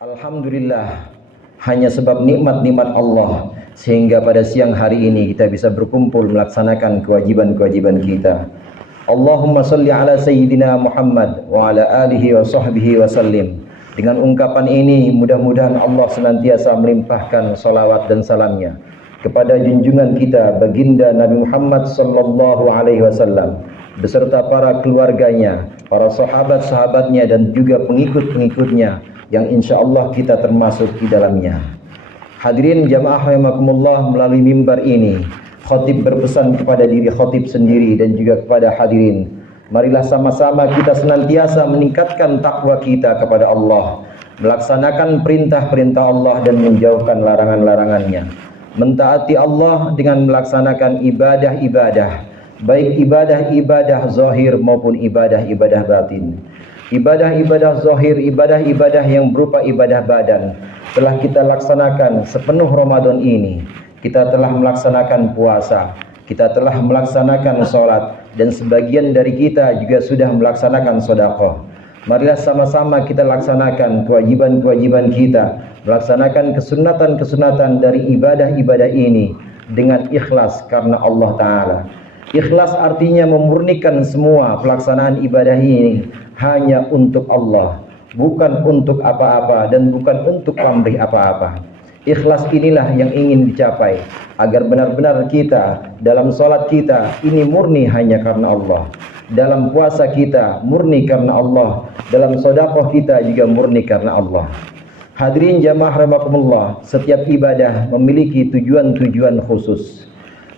Alhamdulillah, hanya sebab nikmat-nikmat Allah sehingga pada siang hari ini kita bisa berkumpul melaksanakan kewajiban-kewajiban kita. Allahumma salli ala Sayyidina Muhammad wa ala alihi wa sahbihi wa sallim. Dengan ungkapan ini mudah-mudahan Allah senantiasa melimpahkan salawat dan salamnya kepada junjungan kita baginda Nabi Muhammad sallallahu alaihi wasallam beserta para keluarganya, para sahabat-sahabatnya dan juga pengikut-pengikutnya yang insya Allah kita termasuk di dalamnya. Hadirin jamaah rahimakumullah, melalui mimbar ini khatib berpesan kepada diri khatib sendiri dan juga kepada hadirin, marilah sama-sama kita senantiasa meningkatkan takwa kita kepada Allah, melaksanakan perintah-perintah Allah dan menjauhkan larangan-larangannya, mentaati Allah dengan melaksanakan ibadah-ibadah, baik ibadah-ibadah zahir maupun ibadah-ibadah batin. Ibadah-ibadah zahir, ibadah-ibadah yang berupa ibadah badan telah kita laksanakan sepenuh Ramadan ini. Kita telah melaksanakan puasa, kita telah melaksanakan sholat, dan sebagian dari kita juga sudah melaksanakan sedekah. Marilah sama-sama kita laksanakan kewajiban-kewajiban kita, melaksanakan kesunatan-kesunatan dari ibadah-ibadah ini dengan ikhlas karena Allah Ta'ala. Ikhlas artinya memurnikan semua pelaksanaan ibadah ini hanya untuk Allah, bukan untuk apa-apa dan bukan untuk pamrih apa-apa. Ikhlas inilah yang ingin dicapai agar benar-benar kita dalam sholat kita ini murni hanya karena Allah, dalam puasa kita murni karena Allah, dalam sedekah kita juga murni karena Allah. Hadirin jamaah rahimakumullah, setiap ibadah memiliki tujuan-tujuan khusus.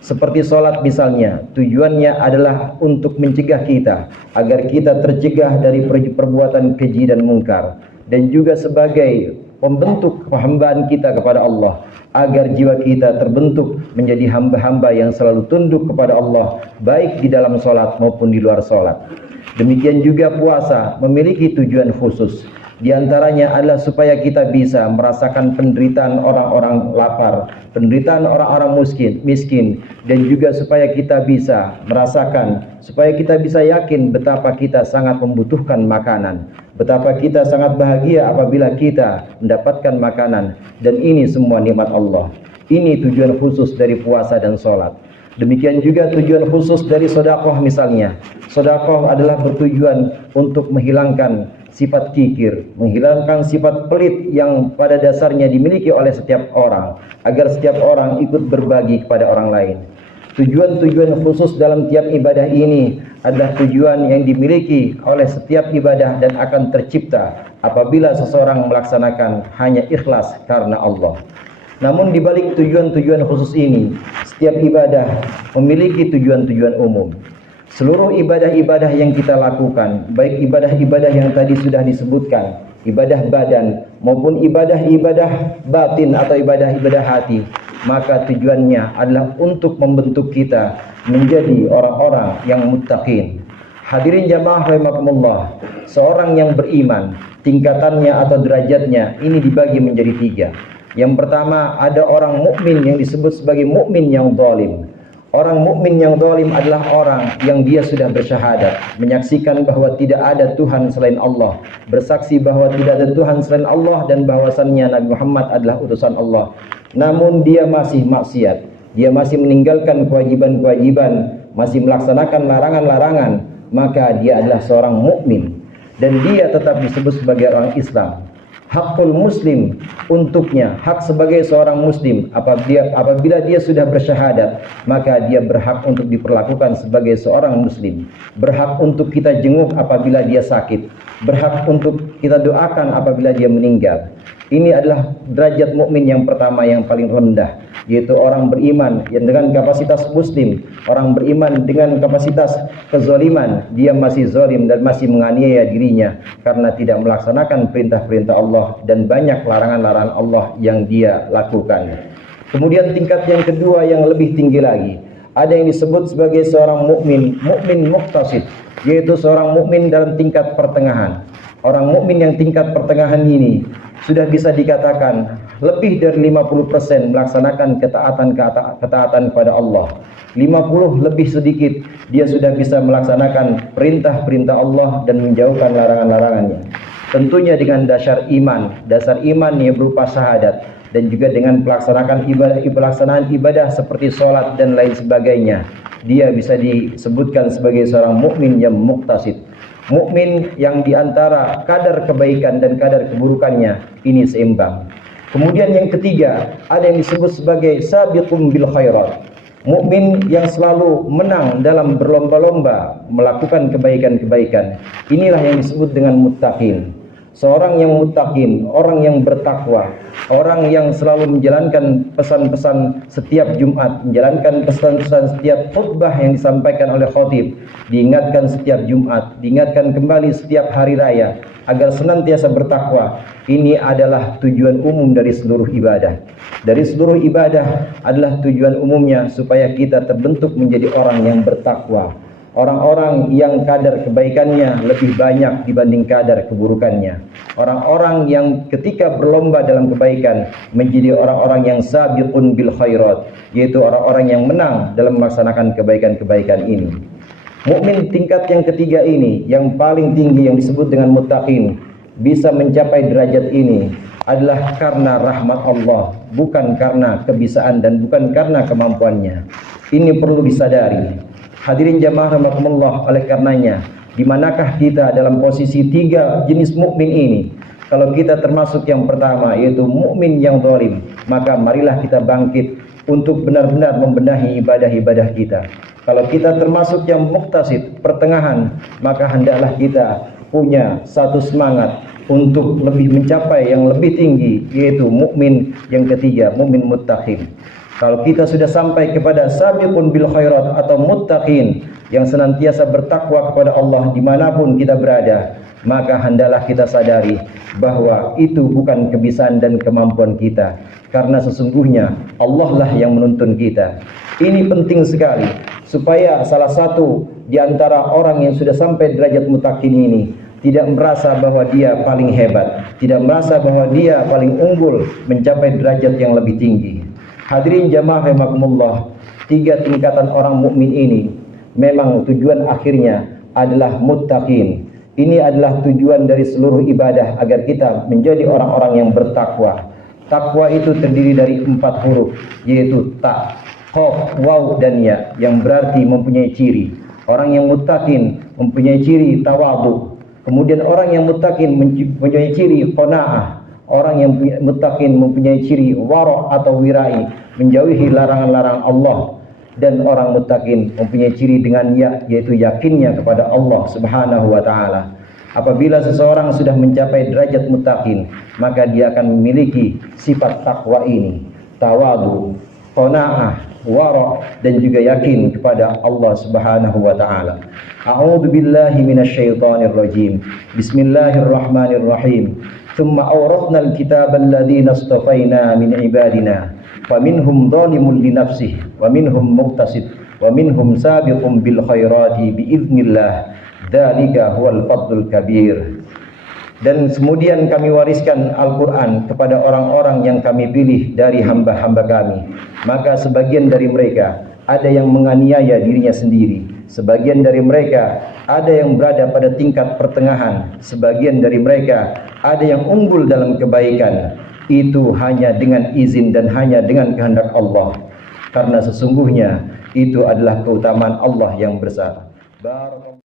Seperti sholat misalnya, tujuannya adalah untuk mencegah kita agar kita tercegah dari perbuatan keji dan mungkar, dan juga sebagai pembentuk kehambaan kita kepada Allah agar jiwa kita terbentuk menjadi hamba-hamba yang selalu tunduk kepada Allah baik di dalam sholat maupun di luar sholat. Demikian juga puasa memiliki tujuan khusus. Di antaranya adalah supaya kita bisa merasakan penderitaan orang-orang lapar, penderitaan orang-orang miskin, dan juga supaya kita bisa merasakan, supaya kita bisa yakin betapa kita sangat membutuhkan makanan, betapa kita sangat bahagia apabila kita mendapatkan makanan, dan ini semua nikmat Allah. Ini tujuan khusus dari puasa dan sholat. Demikian juga tujuan khusus dari sedekah misalnya. Sedekah adalah bertujuan untuk menghilangkan sifat kikir, menghilangkan sifat pelit yang pada dasarnya dimiliki oleh setiap orang, agar setiap orang ikut berbagi kepada orang lain. Tujuan-tujuan khusus dalam tiap ibadah ini adalah tujuan yang dimiliki oleh setiap ibadah dan akan tercipta apabila seseorang melaksanakan hanya ikhlas karena Allah. Namun di balik tujuan-tujuan khusus ini, setiap ibadah memiliki tujuan-tujuan umum. Seluruh ibadah-ibadah yang kita lakukan, baik ibadah-ibadah yang tadi sudah disebutkan, ibadah badan maupun ibadah-ibadah batin atau ibadah-ibadah hati, maka tujuannya adalah untuk membentuk kita menjadi orang-orang yang muttaqin. Hadirin jamaah rahimakumullah, seorang yang beriman, tingkatannya atau derajatnya ini dibagi menjadi tiga. Yang pertama, ada orang mukmin yang disebut sebagai mukmin yang zalim. Orang mukmin yang zalim adalah orang yang dia sudah bersyahadat, menyaksikan bahwa tidak ada Tuhan selain Allah, bersaksi bahwa tidak ada Tuhan selain Allah dan bahwasannya Nabi Muhammad adalah utusan Allah. Namun dia masih maksiat, dia masih meninggalkan kewajiban-kewajiban, masih melaksanakan larangan-larangan, maka dia adalah seorang mukmin dan dia tetap disebut sebagai orang Islam. Hakul muslim untuknya, hak sebagai seorang muslim apabila dia sudah bersyahadat, maka dia berhak untuk diperlakukan sebagai seorang muslim, berhak untuk kita jenguk apabila dia sakit, berhak untuk kita doakan apabila dia meninggal. Ini adalah derajat mukmin yang pertama yang paling rendah, yaitu orang beriman yang dengan kapasitas muslim, orang beriman dengan kapasitas kezaliman, dia masih zalim dan masih menganiaya dirinya karena tidak melaksanakan perintah-perintah Allah dan banyak larangan-larangan Allah yang dia lakukan. Kemudian tingkat yang kedua yang lebih tinggi lagi, ada yang disebut sebagai seorang mukmin muqtasid, yaitu seorang mukmin dalam tingkat pertengahan. Orang mukmin yang tingkat pertengahan ini sudah bisa dikatakan lebih dari 50% melaksanakan ketaatan kepada Allah. 50 lebih sedikit dia sudah bisa melaksanakan perintah-perintah Allah dan menjauhkan larangan-larangannya. Tentunya dengan dasar iman yang berupa syahadat, dan juga dengan pelaksanaan ibadah seperti sholat dan lain sebagainya. Dia bisa disebutkan sebagai seorang mukmin yang muqtasid, mukmin yang diantara kadar kebaikan dan kadar keburukannya ini seimbang. Kemudian yang ketiga, ada yang disebut sebagai sabiqun bil khairat, mukmin yang selalu menang dalam berlomba-lomba melakukan kebaikan-kebaikan. Inilah yang disebut dengan muttaqin. Seorang yang muttaqin, orang yang bertakwa, orang yang selalu menjalankan pesan-pesan setiap Jumat, menjalankan pesan-pesan setiap khutbah yang disampaikan oleh khatib, diingatkan setiap Jumat, diingatkan kembali setiap hari raya agar senantiasa bertakwa. Ini adalah tujuan umum dari seluruh ibadah. Dari seluruh ibadah adalah tujuan umumnya supaya kita terbentuk menjadi orang yang bertakwa. Orang-orang yang kadar kebaikannya lebih banyak dibanding kadar keburukannya. Orang-orang yang ketika berlomba dalam kebaikan menjadi orang-orang yang sabiqun bil khairat, yaitu orang-orang yang menang dalam melaksanakan kebaikan-kebaikan ini. Mukmin tingkat yang ketiga ini, yang paling tinggi yang disebut dengan muttaqin, bisa mencapai derajat ini adalah karena rahmat Allah, bukan karena kebisaan dan bukan karena kemampuannya. Ini perlu disadari. Hadirin jamaah rahimakumullah, oleh karenanya, di manakah kita dalam posisi tiga jenis mukmin ini? Kalau kita termasuk yang pertama, yaitu mukmin yang zalim, maka marilah kita bangkit untuk benar-benar membenahi ibadah-ibadah kita. Kalau kita termasuk yang muqtasid, pertengahan, maka hendaklah kita punya satu semangat untuk lebih mencapai yang lebih tinggi, yaitu mukmin yang ketiga, mukmin muttaqin. Kalau kita sudah sampai kepada sabiqun bil khairat atau muttaqin yang senantiasa bertakwa kepada Allah dimanapun kita berada, maka hendaklah kita sadari bahwa itu bukan kebisaan dan kemampuan kita, karena sesungguhnya Allah lah yang menuntun kita. Ini penting sekali supaya salah satu di antara orang yang sudah sampai derajat muttaqin ini tidak merasa bahwa dia paling hebat, tidak merasa bahwa dia paling unggul mencapai derajat yang lebih tinggi. Hadirin jamaah rahimakumullah, tiga tingkatan orang mukmin ini memang tujuan akhirnya adalah muttaqin. Ini adalah tujuan dari seluruh ibadah agar kita menjadi orang-orang yang bertakwa. Takwa itu terdiri dari 4 huruf, yaitu ta, qaf, waw, dan ya, yang berarti mempunyai ciri. Orang yang muttaqin mempunyai ciri tawadhu. Kemudian orang yang muttaqin mempunyai ciri qanaah. Orang yang muttaqin mempunyai ciri wara' atau wirai, menjauhi larangan-larangan Allah. Dan orang muttaqin mempunyai ciri dengan ya, yaitu yakinnya kepada Allah Subhanahu wa taala. Apabila seseorang sudah mencapai derajat muttaqin, maka dia akan memiliki sifat takwa ini, tawadhu, qanaah, wara', dan juga yakin kepada Allah Subhanahu wa taala. A'udzu billahi minasyaitonir rajim. Bismillahirrahmanirrahim. Tsumma awrathna al-kitaba alladhina istafaina min ibadina faminhum zalimun li nafsihi wa minhum muqtasid wa minhum sabiqun bil khairati biiznillah. Dzalika huwal fadlul kabir. Dan kemudian kami wariskan Al-Quran kepada orang-orang yang kami pilih dari hamba-hamba kami. Maka sebagian dari mereka ada yang menganiaya dirinya sendiri, sebagian dari mereka ada yang berada pada tingkat pertengahan, sebagian dari mereka ada yang unggul dalam kebaikan. Itu hanya dengan izin dan hanya dengan kehendak Allah, karena sesungguhnya itu adalah keutamaan Allah yang besar. Barakallahu